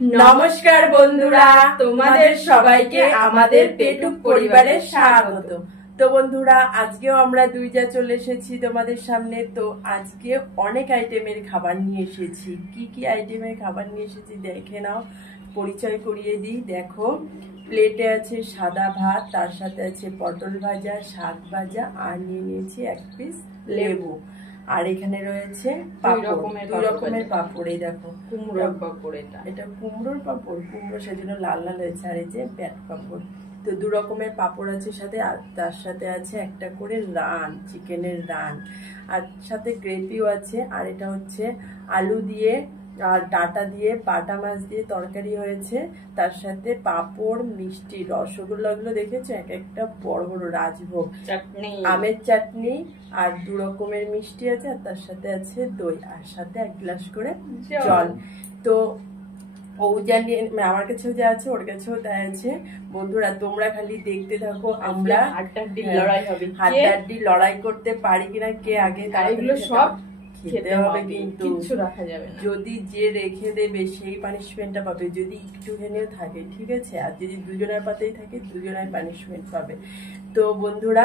নমস্কার বন্ধুরা, তোমাদের সবাইকে আমাদের পেটুক পরিবারে স্বাগত। তো বন্ধুরা, আজকেও আমরা দুইজা চলে এসেছি তোমাদের সামনে। তো আজকে অনেক আইটেমের খাবার নিয়ে এসেছি। কি কি আইটেমের খাবার নিয়ে এসেছি দেখে নাও, পরিচয় করিয়ে দিই। দেখো, প্লেটে আছে সাদা ভাত, তার সাথে আছে পটল ভাজা, শাক ভাজা, আর নিয়ে নিয়েছি এক পিস লেবু। আর এখানে রয়েছে দুই রকমের পাপড়। এই দেখো, কুমড়োর পাপড়। এটা কুমড়োর পাপড়, কুমড়ো সেজন্য লাল লাল হয়েছে। আর এই যে পেট পাপড়। তো দু রকমের পাপড় আছে সাথে, আর তার সাথে আছে একটা করে রান, চিকেনের রান, আর সাথে গ্রেভিও আছে। আর এটা হচ্ছে আলু দিয়ে আর ডাটা দিয়ে, বাটা মাছ দিয়ে তরকারি হয়েছে। তার সাথে পাপড়, মিষ্টি, রসগোল্লা গুলো দেখেছো, এক একটা বড় বড় রাজভোগ, চাটনি, আমের চাটনি, আর দু রকমের মিষ্টি আছে। আর তার সাথে আছে দই, আর সাথে এক গ্লাস করে জল। তো ও জানি আমার কাছেও যা আছে ওর কাছেও তাই আছে। বন্ধুরা, তোমরা খালি দেখতে থাকো, আমরা হাড্ডাহাড্ডি লড়াই করতে পারি কিনা, কে আগে, তাইগুলো সব খেতে হবে। কিন্তু কিচ্ছু রাখা যাবে না, যদি যে রেখে দেবে সেই পানিশমেন্টটা পাবে, যদি একটুখানিও থাকে, ঠিক আছে। আর যদি দুজনের পাতেই থাকে, দুজনের পানিশমেন্ট পাবে। তো বন্ধুরা,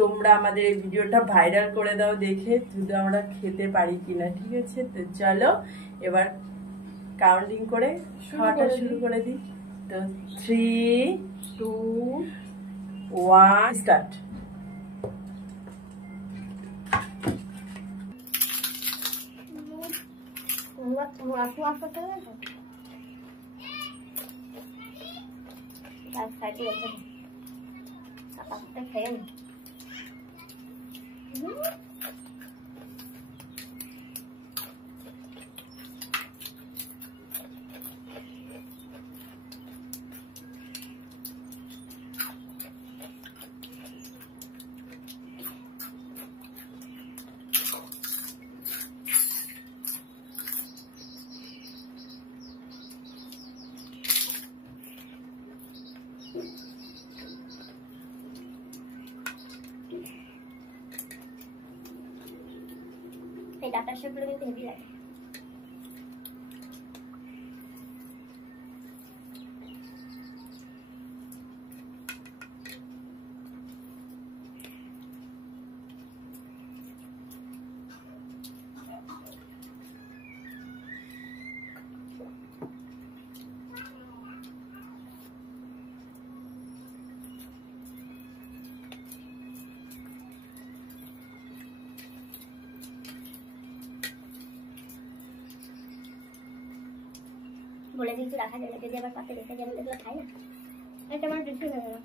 তোমরা আমাদের এই ভিডিওটা ভাইরাল করে দাও দেখে, যদি আমরা খেতে পারি কিনা, ঠিক আছে। তো চলো এবার কাউন্টিং করে খাওয়াটা শুরু করে দিই। তো 3, 2, 1 স্টার্ট। এই ডাটার শেপগুলো কিন্তু হেভি লাগে। বলে কিছু রাখা যাবে, যদি আবার পাতে রেখে যাবে, এগুলো খাই না। এটা আমার বেশি হয়ে গেল।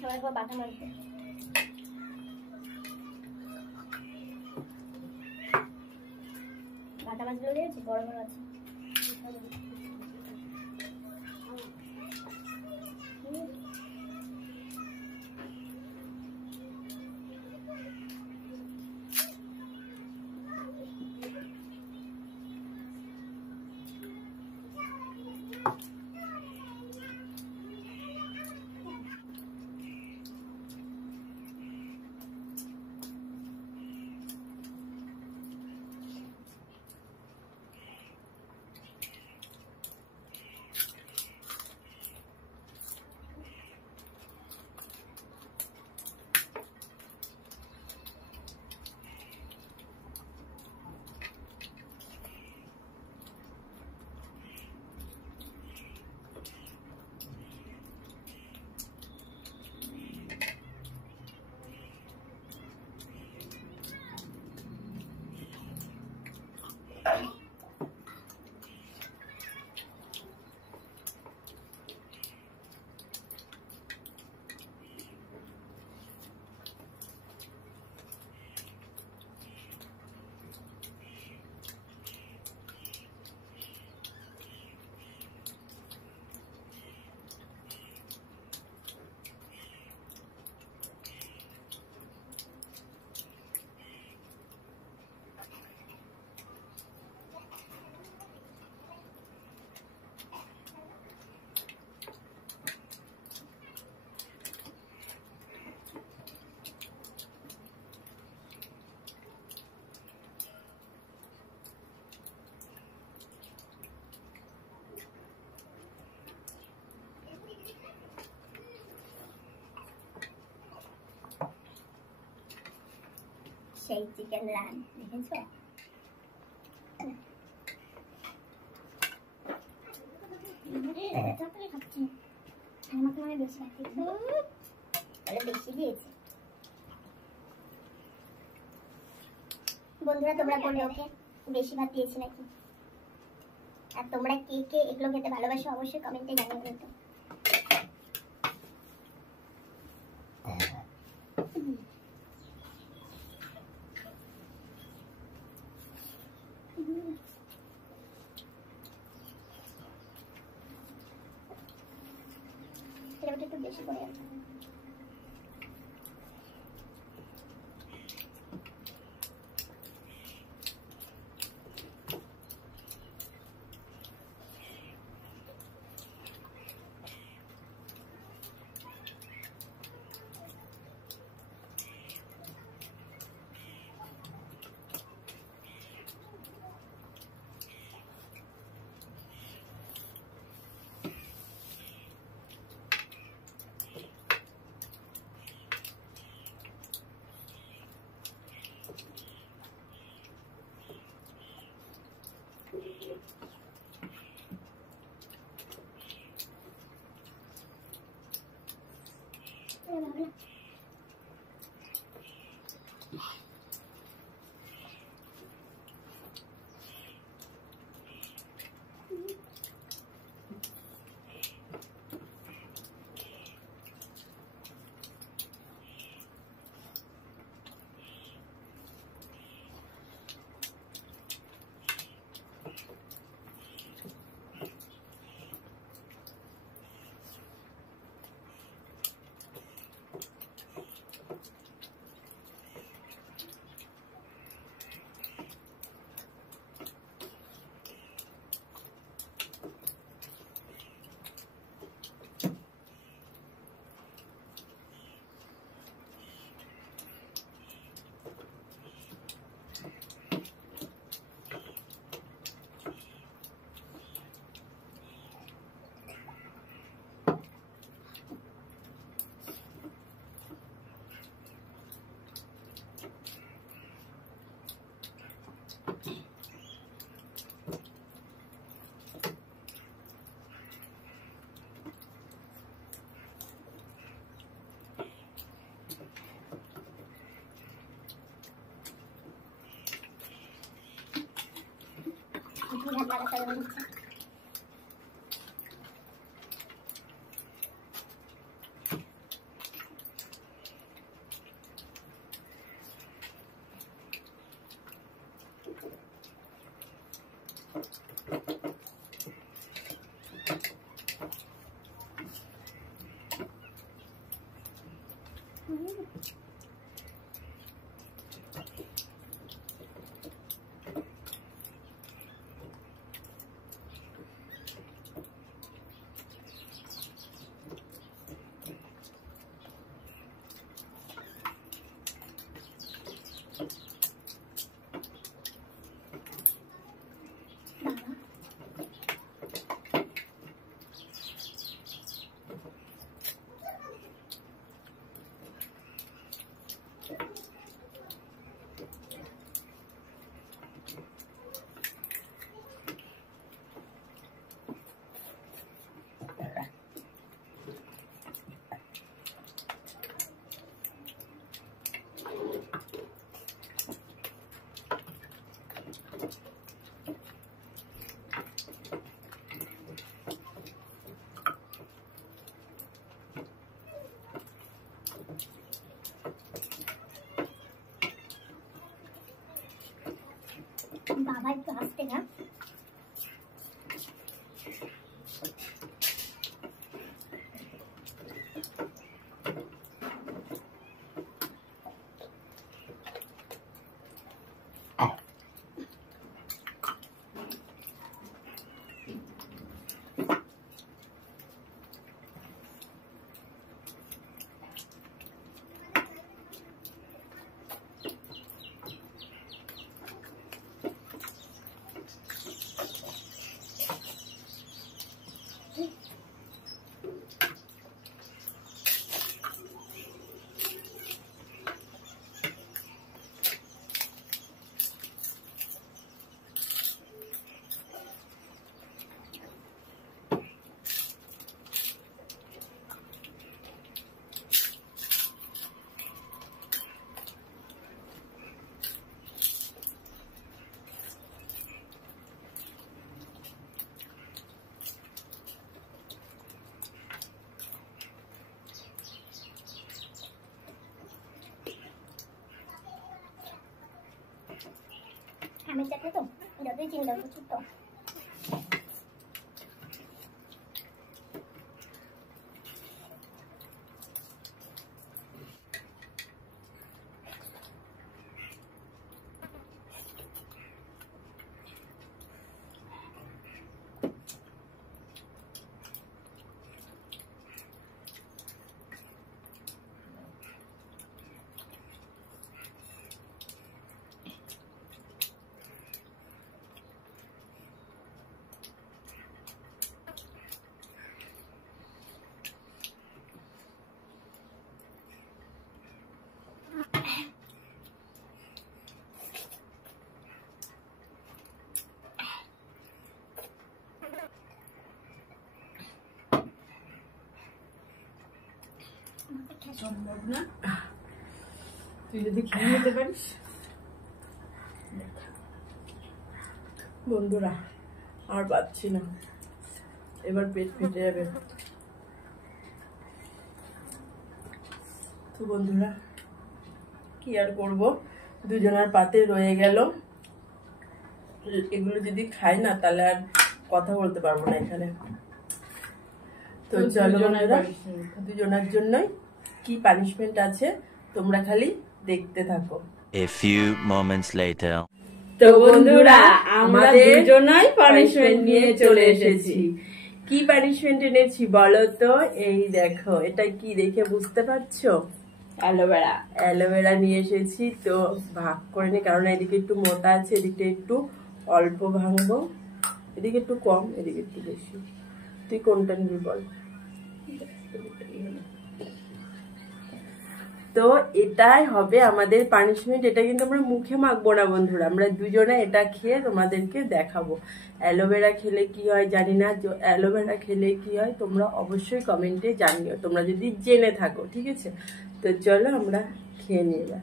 সবাই বাটা মারছে, বাটা মাছগুলো দিয়েছি, বড় বড় আছে। সেই চিকেন রান দেখেছো? খাচ্ছি আমাকে মনে বেশি বেশি দিয়েছে। বন্ধুরা তোমরা বলে ওকে বেশি ভাত দিয়েছি নাকি, আর তোমরা কে কে এগুলো খেতে ভালোবাসো অবশ্যই কমেন্টে জানিও কিন্তু। ওটা একটু বেশি করে আছে। বাবা একটু আসতে না আমের চাটনি তো যতই চিনি দাও প্রচুর টক। সম্ভব না, তুই যদি খেয়ে নিতে পারিস। বন্ধুরা আর পাচ্ছি না, এবার পেট ফেটে যাবে। তো বন্ধুরা কি আর করব, দুজনের পাতে রয়ে গেল। এগুলো যদি খাই না তাহলে আর কথা বলতে পারবো না এখানে। তো চলো বন্ধুরা, দুজনের জন্যই কি পানিশমেন্ট আছে তোমরা খালি দেখতে থাকো। A few moments later. তো বন্ধুরা আমরা দুজনেই পানিশমেন্ট নিয়ে চলে এসেছি। কি পানিশমেন্ট এনেছি বলো তো? এই দেখো, এটা কি দেখে বুঝতে পারছো? অ্যালোভেরা। অ্যালোভেরা নিয়ে এসেছি। তো ভাগ করে নি, কারণ এদিকে একটু মোটা আছে, এদিকে একটু অল্প ভাঙবো, এদিকে একটু কম, এদিকে একটু বেশি। তুই কোনটা নিবি বল? তো এটাই হবে আমাদের পানিশমেন্ট। এটা কিন্তু আমরা মুখে মাখবো না বন্ধুরা, আমরা দুজনে এটা খেয়ে তোমাদেরকে দেখাবো। অ্যালোভেরা খেলে কি হয় জানি না, অ্যালোভেরা খেলে কি হয় তোমরা অবশ্যই কমেন্টে জানিও, তোমরা যদি জেনে থাকো, ঠিক আছে? তো চলো আমরা খেয়ে নিই এবার।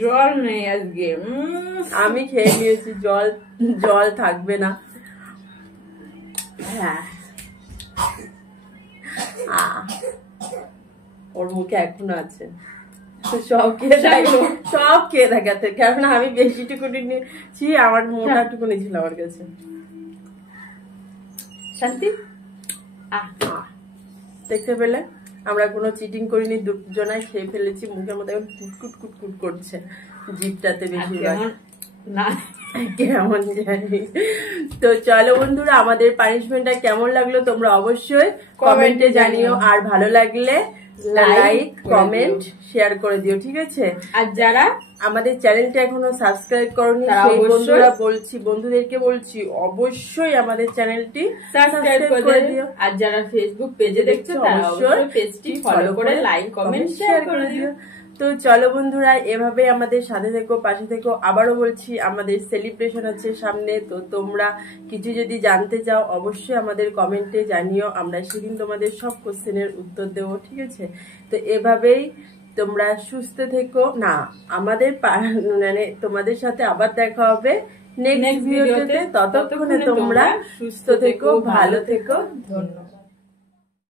জল নেই আজকে, আমি খেয়ে নিয়েছি, জল জল থাকবে না। হ্যাঁ, ওর মুখে এখনো আছে। সব খেয়ে থাকে, সব খেয়ে দেখাতে, কেননা আমি বেশি টুকুনি নিয়েছি, আমার মোটা টুকুনি ছিল আমার কাছে। শান্তি দেখতে পেলে আমরা কোনো চিটিং করিনি, দুজনাই খেয়ে ফেলেছি। মুখের মধ্যে এখন কুটকুট কুটকুট করছে জিভটাতে বেশিরভাগ, কেমন জানি। তো চলো বন্ধুরা, আমাদের পানিশমেন্টটা কেমন লাগলো তোমরা অবশ্যই কমেন্টে জানিও, আর ভালো লাগলে লাইক কমেন্ট শেয়ার করে দিও, ঠিক আছে? আর যারা আমাদের চ্যানেলটা এখনো সাবস্ক্রাইব করোনি সেই বন্ধুরা বলছি, বন্ধুদেরকে বলছি অবশ্যই আমাদের চ্যানেলটি সাবস্ক্রাইব করে দিও। আর যারা ফেসবুক পেজে দেখছো তারা অবশ্যই পেজটি ফলো করে লাইক কমেন্ট শেয়ার করে দিও। তো চলো বন্ধুরা, এভাবে আমাদের সাথে থেকো, পাশে থেকো। আবারও বলছি, আমাদের সেলিব্রেশন আছে সামনে, তো তোমরা কিছু যদি জানতে চাও অবশ্যই আমাদের কমেন্টে জানিও, আমরা সেদিন তোমাদের সব কোশ্চেনের উত্তর দেবো, ঠিক আছে? তো এভাবেই তোমরা সুস্থ থেকো। না, আমাদের মানে তোমাদের সাথে আবার দেখা হবে নেক্সট ভিডিওতে। ততক্ষণে তোমরা সুস্থ থেকো, ভালো থেকো। ধন্যবাদ।